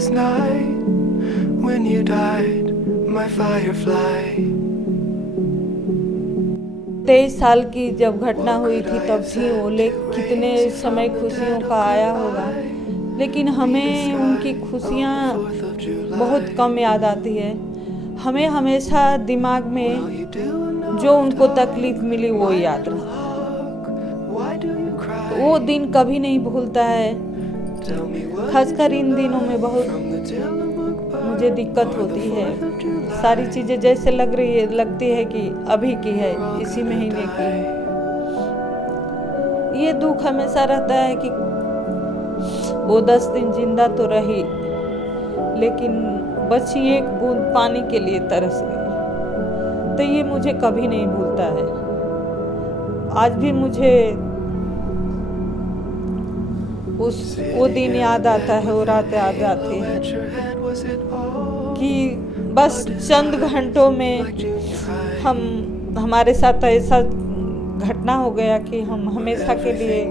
sleepless night when you died, my firefly. 23 साल की जब घटना हुई थी तब थी वो, कितने समय खुशियों का आया होगा, लेकिन हमें उनकी खुशियाँ बहुत कम याद आती है। हमें हमेशा दिमाग में जो उनको तकलीफ मिली वो याद रहता है। वो दिन कभी नहीं भूलता है। खासकर इन दिनों में बहुत मुझे दिक्कत होती है। सारी चीज़ें जैसे लगती है कि अभी की है, इसी महीने की है। ये दुख हमेशा रहता है कि वो 10 दिन जिंदा तो रही, लेकिन बची एक बूंद पानी के लिए तरस गई। तो ये मुझे कभी नहीं भूलता है। आज भी मुझे वो दिन याद आता है, वो रात याद आती है कि बस चंद घंटों में हमारे साथ ऐसा घटना हो गया कि हम हमेशा के लिए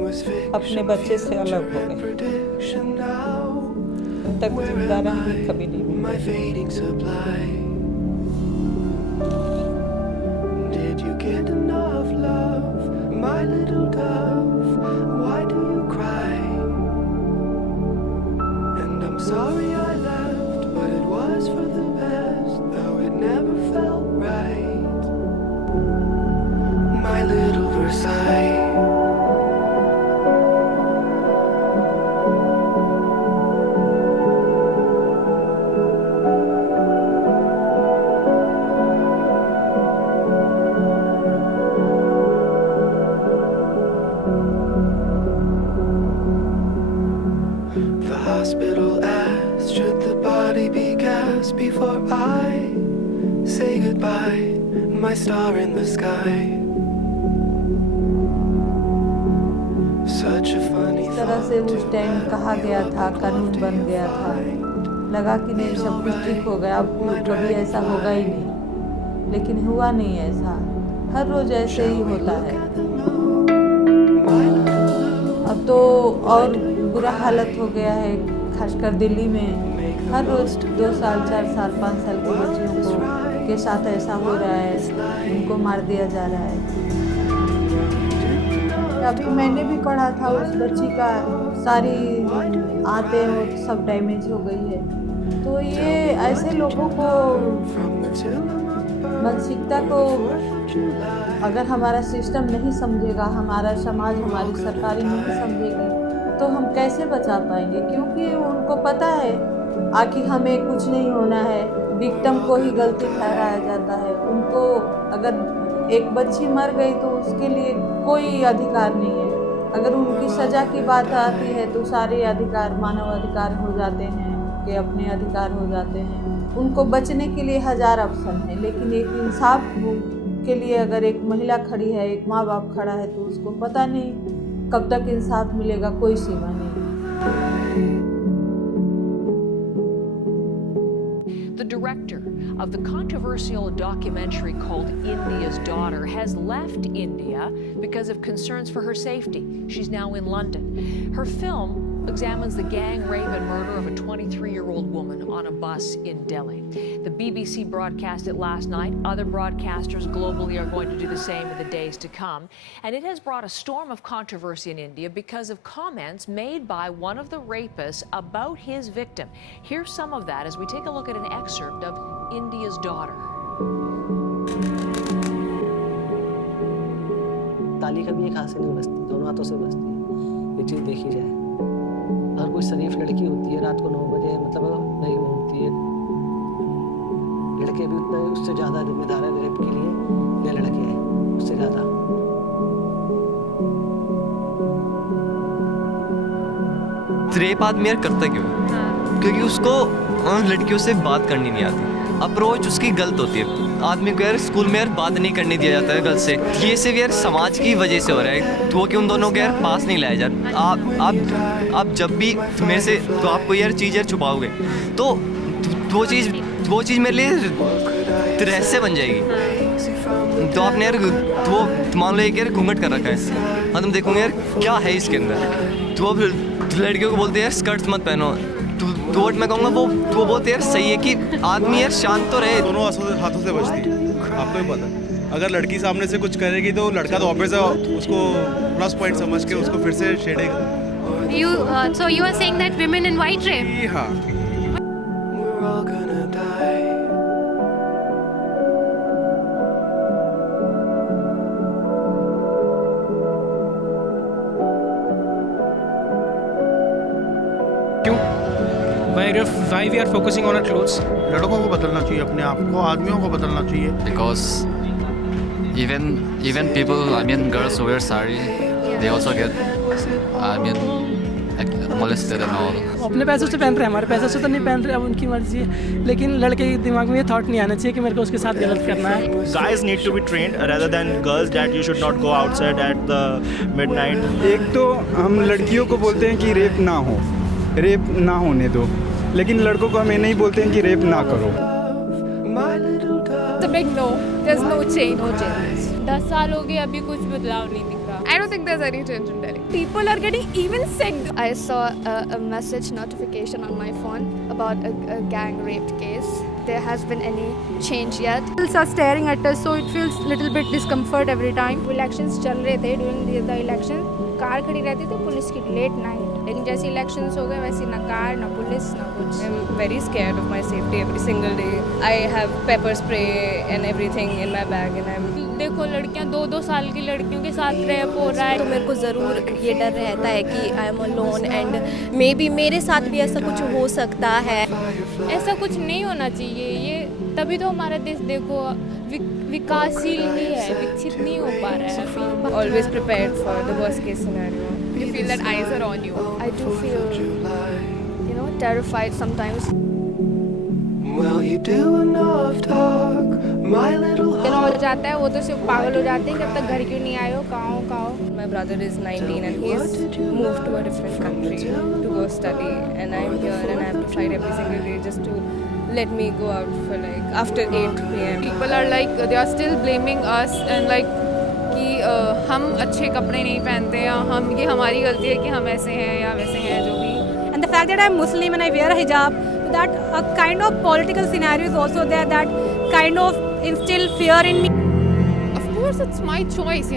अपने बच्चे से अलग हो गए। तब तक जिंदा रहेंगे कभी नहीं। Did you get enough love, my little dove? Why do you cry? And I'm sorry I left, but it was for the best, though it never felt right. My little Versailles. Hospital asked, should the body be cast before I say goodbye, my star in the sky? Such a funny इस तरह से उस time कहा गया था, कानून बन गया था, लगा कि नहीं सब कुछ ठीक हो गया, अब कभी ऐसा होगा ही नहीं, लेकिन हुआ नहीं ऐसा। हर रोज ऐसे ही होता है। अब तो और बुरा हालत हो गया है, खासकर दिल्ली में हर रोज 2 साल 4 साल 5 साल के बच्चियों को के साथ ऐसा हो रहा है, उनको मार दिया जा रहा है। अब तो मैंने भी पढ़ा था, उस बच्ची का सारी आते और सब डैमेज हो गई है। तो ये ऐसे लोगों को मानसिकता को अगर हमारा सिस्टम नहीं समझेगा, हमारा समाज हमारी सरकारें नहीं समझेगी, तो हम कैसे बचा पाएंगे? क्योंकि उनको पता है आखिर हमें कुछ नहीं होना है, विक्टिम को ही गलती ठहराया जाता है। उनको अगर एक बच्ची मर गई तो उसके लिए कोई अधिकार नहीं है। अगर उनकी सज़ा की बात आती है तो सारे अधिकार मानव अधिकार हो जाते हैं, के अपने अधिकार हो जाते हैं। उनको बचने के लिए 1000 ऑप्शन है, लेकिन एक इंसाफ के लिए अगर एक महिला खड़ी है, एक माँ बाप खड़ा है, तो उसको पता नहीं कब तक इंसाफ मिलेगा, कोई सीमा नहीं। The director of the controversial documentary called India's Daughter has left India because of concerns for her safety. She's now in London. Her film examines the gang rape and murder of a 23-year-old woman on a bus in Delhi. The BBC broadcast it last night. Other broadcasters globally are going to do the same in the days to come. And it has brought a storm of controversy in India because of comments made by one of the rapists about his victim. Here's some of that as we take a look at an excerpt of India's Daughter. ताली कभी एक हाथ से नहीं बजती, दोनों हाथों से बजती है। ये चीज़ देखी जाए। अगर कोई शरीफ लड़की होती है, रात को 9 बजे मतलब नहीं घूमती है, लड़के भी उतना उससे ज़्यादा जिम्मेदार है रेप के लिए, ये लड़के हैं उससे ज़्यादा। रेप आदमी यार करता क्यों? क्योंकि उसको लड़कियों से बात करनी नहीं आती। अप्रोच उसकी गलत होती है। आदमी को यार स्कूल में यार बात नहीं करने दिया जाता है गलत से। ये सिर्फ यार समाज की वजह से हो रहा है। तो वो कि उन दोनों को यार पास नहीं लाया जाता। आप जब भी मेरे से तो आपको यार चीज़ यार छुपाओगे तो वो चीज़ मेरे लिए रहस्य बन जाएगी। तो आपने यार वो मान लो एक यार घूंघट कर रखा है, हाँ तुम देखोगे यार क्या है इसके अंदर। तो वो लड़कियों को बोलते हैं यार स्कर्ट्स मत पहनो, तो what मैं कहूँगा वो बहुत यार सही है कि आदमी यार शांत तो रहे। दोनों हाथों से बचती है, आपको भी पता है। अगर लड़की सामने से कुछ करेगी तो लड़का तो ऑब्वियस है, उसको प्लस पॉइंट समझ के उसको फिर से छेड़ेगा। So you are saying that women in white rape? हाँ, We're all gonna die. Why we are focusing on our clothes? लड़कों को बदलना चाहिए, अपने आप को, आदमियों को बदलना चाहिए। Because even people, I mean girls who wear sari, they also get, I mean, like, molested and all. अपने पैसों से पहन रहे हैं, हमारे पैसों से तो नहीं पहन रहे, अब उनकी मर्जी है। लेकिन लड़के के दिमाग में ये थॉट नहीं आना चाहिए कि मेरे को उसके साथ गलत करना है। Guys need to be trained rather than girls that you should not go outside at the midnight. एक तो हम लड़कियों को बोलते हैं कि रेप ना हो, रेप ना होने दो, लेकिन लड़कों को हम ये नहीं बोलते हैं कि रेप ना करो। My little dove. It's a big no. There's no change. No changes. 10 साल हो गए अभी कुछ बदलाव नहीं दिख रहा. I don't think there's any change in Delhi. People are getting even sick. I saw a message notification on my phone about a gang rape case. There has been any change yet. People are staring at us, so it feels little bit discomfort every time. Elections चल रहे थे during the election. Car खड़ी रहती थी police की late night, लेकिन जैसे elections हो गए वैसे ना कार ना पुलिस ना कुछ. I'm very scared of my safety every single day. I have pepper spray and everything in my bag and I'm. देखो लड़कियां 2-2 साल की लड़कियों के साथ रेप हो रहा है, तो मेरे को ज़रूर ये डर रहता है कि I am alone and may be मेरे साथ भी ऐसा कुछ हो सकता है. ऐसा कुछ नहीं होना चाहिए. ये तभी तो हमारा देश देखो विकासशील नहीं है, विकसित नहीं हो पा रहा है अभी. Always prepared for the worst case scenario. You feel that eyes are on you. I do feel, terrified sometimes. Well, you do enough talk, my little हो जाता है, वो तो सिर्फ पागल हो जाते हैं कि अब तक घर क्यों नहीं आए हो, कहाँ हो. My brother is 19 and he's moved to a different country to go study and I'm here and I have to fight every single day just to let me go out for like after 8 p.m. People are like they are still blaming us and like कि हम अच्छे कपड़े नहीं पहनते हैं, हम ये हमारी गलती है कि हम ऐसे हैं या वैसे हैं जो भी. And the fact that I'm Muslim and I wear a hijab, that a kind of political scenario is also there that kind of instill fear in me. Of course it's my choice,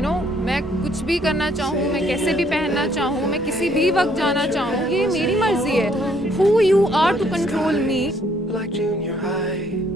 मैं कुछ भी करना चाहूँ, मैं कैसे भी पहनना चाहूँ, मैं किसी भी वक्त जाना चाहूँ, ये मेरी मर्जी है. Who you are to control me? like junior high.